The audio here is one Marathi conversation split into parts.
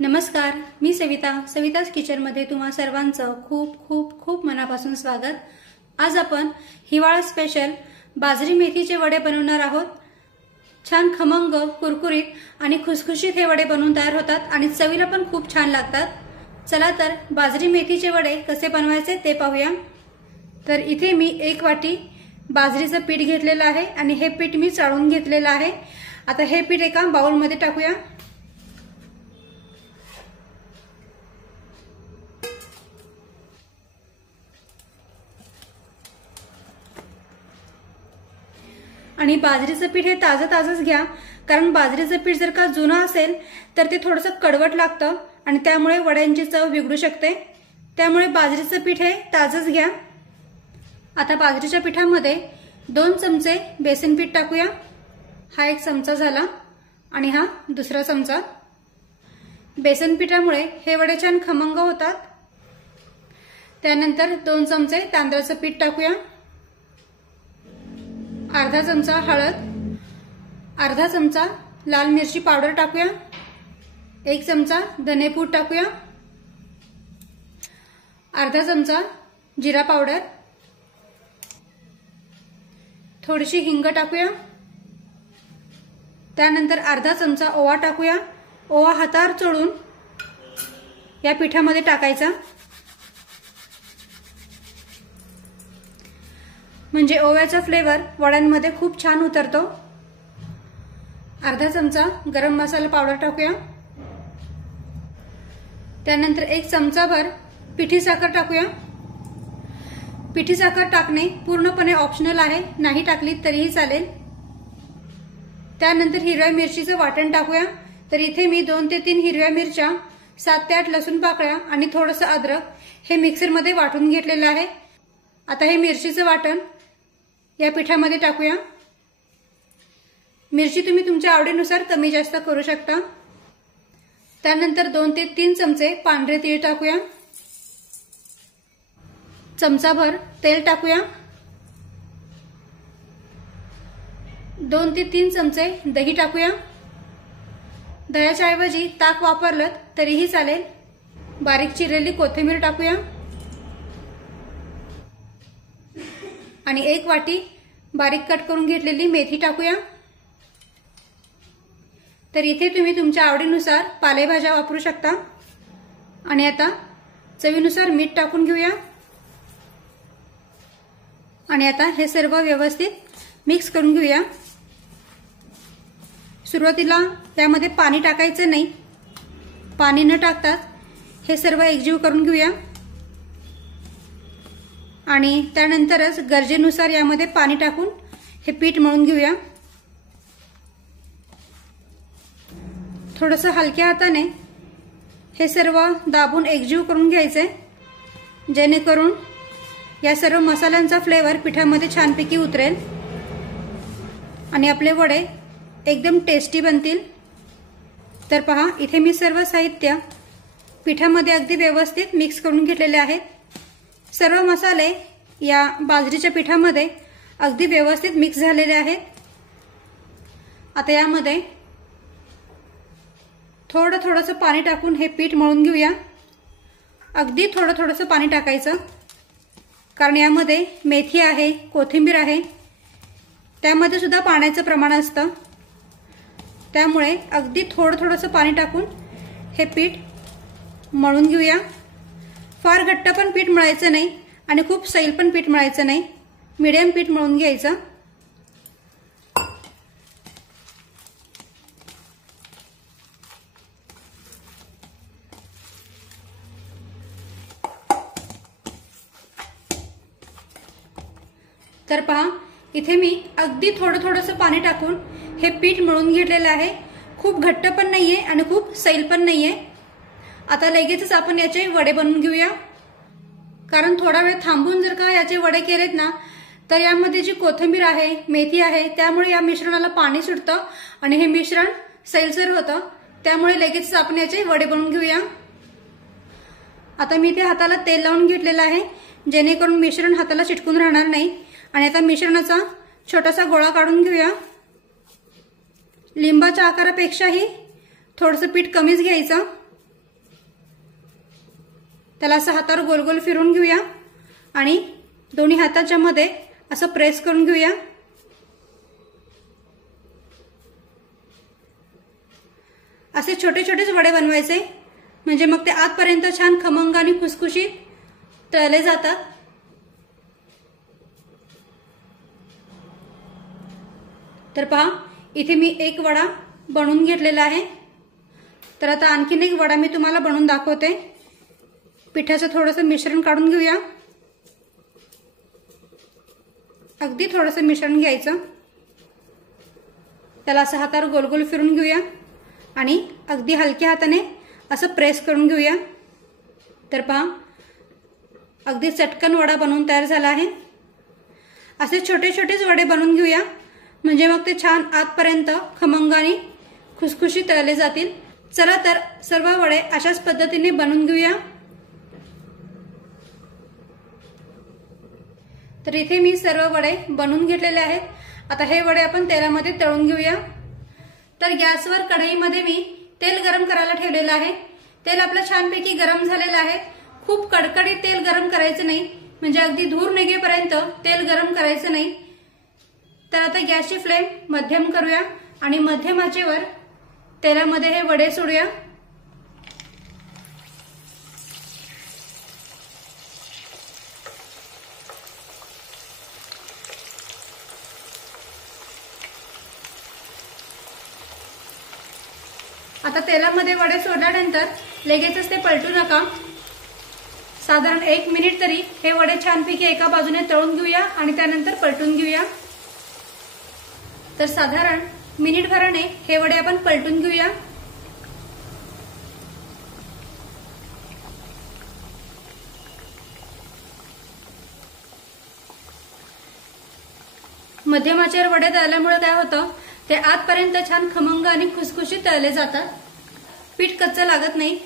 नमस्कार, मी सविता's किचनमध्ये तुम्हा सर्वांचं खूप खूप खूप मनापासून स्वागत। आज आपण हिवाळा स्पेशल बाजरी मेथीचे वडे बनवणार आहोत। छान खमंग, कुरकुरीत आणि खुसखुशीत हे वडे बनवून तयार होतात आणि चवीला पण खूप छान लागतात। चला तर बाजरी मेथीचे वडे कसे बनवायचे ते पाहूया। तर इथे मी 1 वाटी बाजरीचं पीठ घेतलेलं आहे आणि हे पीठ मी चाळून घेतलेलं आहे। आता हे पीठ एका बाउल मध्ये टाकूया। आणि बाजरीचं पीठ हे ताजंच घ्या, कारण बाजरीचं पीठ जर का जुनं असेल तर ते थोडंसं कडवट लागतं आणि त्यामुळे वड्यांची चव बिघडू शकते। त्यामुळे बाजरीचं पीठ हे ताजंच घ्या। आता बाजरीच्या पिठामध्ये 2 चमचे बेसन पीठ टाकूया। हा 1 चमचा झाला आणि हा दुसरा चमचा। बेसन पिठामुळे हे वडे छान खमंग होतात। त्यानंतर 2 चमचे तांदळाचं पीठ टाकूया। अर्धा चमचा हळद, अर्धा चमचा लाल मिरची पावडर टाकूया, 1 चमचा धनेपूड टाकूया, अर्धा चमचा जिरा पावडर, थोडीशी हिंग टाकूया। त्यानंतर अर्धा चमचा ओवा टाकूया। ओवा हातावर चोळून या पिठामध्ये टाकायचा, म्हणजे ओव्याचा फ्लेवर वड्यांमध्ये खूप छान उतरतो। अर्धा चमचा गरम मसाला पावडर टाकूया। त्यानंतर 1 चमचाभर पिठी साखर टाकूया। पिठी साखर टाकणे पूर्णपणे ऑप्शनल आहे, नाही टाकली तरीही चालेल। त्यानंतर हिरव्या मिरचीचं वाटण टाकूया। तर इथे मी 2 ते 3 हिरव्या मिरच्या, 7 ते 8 लसूण पाकळ्या आणि थोडंसं अद्रक हे मिक्सरमध्ये वाटून घेतलेलं आहे। आता हे मिरचीचं वाटण या पिठामध्ये टाकूया। मिरची तुम्ही तुमच्या आवडीनुसार कमी जास्त करू शकता। त्यानंतर 2 ते 3 चमचे पांढरे तीळ टाकूया। चमचाभर तेल टाकूया। 2 ते 3 चमचे दही टाकूया। दह्याच्या ऐवजी ताक वापरलं तरीही चालेल। बारीक चिरलेली कोथिंबीर टाकूया आणि 1 वाटी बारीक कट करून घेतलेली मेथी टाकूया। तर इथे तुम्ही तुमच्या आवडीनुसार पालेभाज्या वापरू शकता। आणि आता चवीनुसार मीठ टाकून घेऊया आणि आता हे सर्व व्यवस्थित मिक्स करून घेऊया। सुरुवातीला यामध्ये पाणी टाकायचं नाही, पाणी न टाकताच हे सर्व एकजीव करून घेऊया आणि त्यानंतरच गरजेनुसार यामध्ये पाणी टाकून हे पीठ मळून घेऊया। थोडंसं हलक्या हाताने हे सर्व दाबून एकजीव करून घ्यायचे, जेणेकरून या सर्व मसाल्यांचा फ्लेवर पिठामध्ये छानपैकी उतरेल आणि आपले वडे एकदम टेस्टी बनतील। तर पहा, इथे मी सर्व साहित्य पिठामध्ये अगदी व्यवस्थित मिक्स करून घेतलेले आहेत। सर्व मसाले या बाजरीच्या पिठामध्ये अगदी व्यवस्थित मिक्स झालेले आहेत। आता यामध्ये थोडंसं पाणी टाकून हे पीठ मळून घेऊया। अगदी थोडंसं पाणी टाकायचं, कारण यामध्ये मेथी आहे, कोथिंबीर आहे, त्यामध्ये सुद्धा पाण्याचं प्रमाण असतं। त्यामुळे अगदी थोडंसं पाणी टाकून हे पीठ मळून घेऊया। फार घट्ट पण पीठ मळायचं नाही आणि खूप सैल पण पीठ मळायचं नाही, मीडियम पीठ मळून घ्यायचं। तर पहा, इथे मी अगदी थोडंसं पाणी टाकून हे पीठ मळून घेतलेलं आहे। खूप घट्ट पण नाहीये आणि खूप सैल पण नाहीये। आता लगेचच आपण याचे वडे बनवून घेऊया, कारण थोडा वेळ थांबून जर का याचे वडे केलेत ना तर यामध्ये जी कोथिंबीर आहे, मेथी आहे, त्यामुळे या मिश्रणाला पाणी सुटतं आणि हे मिश्रण सैलसर होतं। त्यामुळे लगेचच आपण याचे वडे बनवून घेऊया। आता मी इथे हाताला तेल लावून घेतलेलं आहे, जेणेकरून मिश्रण हाताला चिटकून राहणार नाही। आणि आता मिश्रणाचा छोटासा गोळा काढून घेऊया। लिंबाच्या आकारापेक्षाही थोडंसं पीठ कमीच घ्यायचं त्याला असं हातावर गोल गोल फिरवून घेऊया आणि दोन्ही हाताच्या मध्ये असं प्रेस करून घेऊया। असे छोटे छोटेच वडे बनवायचे, म्हणजे मग ते आतपर्यंत छान खमंग आणि खुसखुशीत तळले जातात। तर पहा, इथे मी एक वडा बनवून घेतलेला आहे। तर आता आणखीन एक वडा मी तुम्हाला बनवून दाखवते। पिठाचं थोडंसं मिश्रण काढून घेऊया, अगदी थोडंसं मिश्रण घ्यायचं, त्याला असं हातावर गोल गोल फिरून घेऊया आणि अगदी हलक्या हाताने असं प्रेस करून घेऊया। तर पहा, अगदी चटकन वडा बनवून तयार झाला आहे। असे छोटे छोटेच वडे बनवून घेऊया, म्हणजे मग ते छान आतपर्यंत खमंग आणि खुसखुशीत तळले जातील। चला तर सर्व वडे अशाच पद्धतीने बनवून घेऊया। तर इथे मी सर्व वडे बनवून घेतलेले आहेत। आता हे वडे आपण तेलामध्ये तळून घेऊया। तर गॅसवर कढईमध्ये मी तेल गरम करायला ठेवलेलं आहे। तेल आपलं छानपैकी गरम झालेलं आहे। खूप कडकडीत तेल गरम करायचं नाही, म्हणजे अगदी धूर निघेपर्यंत तेल गरम करायचं नाही। तर आता गॅसची फ्लेम मध्यम करूया आणि मध्यम आचेवर तेलामध्ये हे वडे सोडूया। आता तेलामध्ये वडे सोडल्यानंतर लगेचच ते पलटू नका। साधारण 1 मिनिट तरी हे वडे छानपैकी एका बाजूने तळून घेऊया आणि त्यानंतर पलटून घेऊया। तर साधारण मिनिटभराने हे वडे आपण पलटून घेऊया। मध्यम आचेवर वडे तळल्यामुळे काय होतं, ते आतपर्यंत छान खमंग आणि खुसखुशीत तळले जातात, पीठ कच्चं लागत नाही।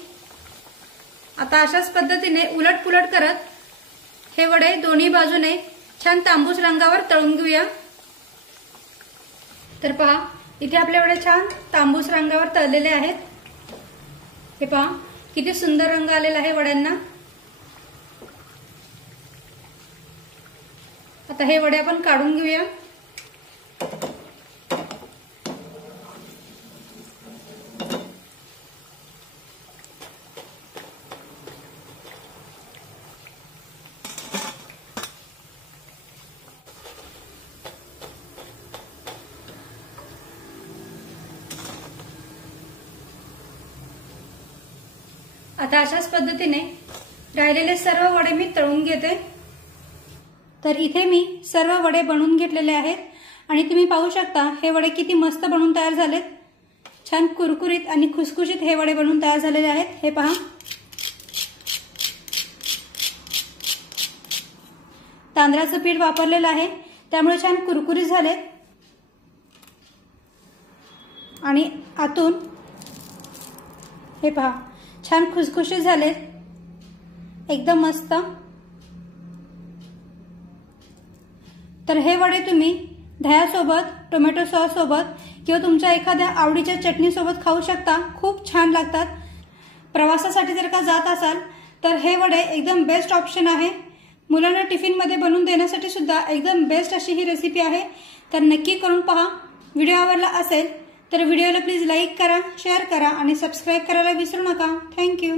आता अशाच पद्धतीने उलट पुलट करत हे वडे दोन्ही बाजूने छान तांबूस रंगावर तळून घेऊया। तर पहा, इथे आपले वडे छान तांबूस रंगावर तळलेले आहेत। हे पहा, किती सुंदर रंग आलेला आहे वड्यांना। आता हे वडे आपण काढून घेऊया। आता अशाच पद्धतीने राहिलेले सर्व वडे मी तळून घेते। तर इथे मी सर्व वडे बनवून घेतलेले आहेत आणि तुम्ही पाहू शकता हे वडे किती मस्त बनवून तयार झालेत। छान कुरकुरीत आणि खुसखुशीत हे वडे बनवून तयार झालेले आहेत। हे पहा, तांदळाचं पीठ वापरलेलं आहे, त्यामुळे छान कुरकुरीत झालेत आणि आतून हे पहा छान खुसखुशीत झालेत, एकदम मस्त। तर हे वडे तुम्ही दह्यासोबत, टोमॅटो सॉस सोबत किंवा तुमच्या एखाद्या आवडीच्या चटणी सोबत खाऊ शकता, खूप छान लागतात। प्रवासासाठी जर का जात असाल तर हे वडे एकदम बेस्ट ऑप्शन आहे। मुलांना टिफिन मध्ये बनवून देण्यासाठी सुद्धा एकदम बेस्ट अशी ही रेसिपी आहे। तर नक्की करून पहा। व्हिडिओ आवडला असेल तर व्हिडिओला प्लीज लाईक करा, शेअर करा आणि सबस्क्राईब करायला विसरू नका। थँक्यू।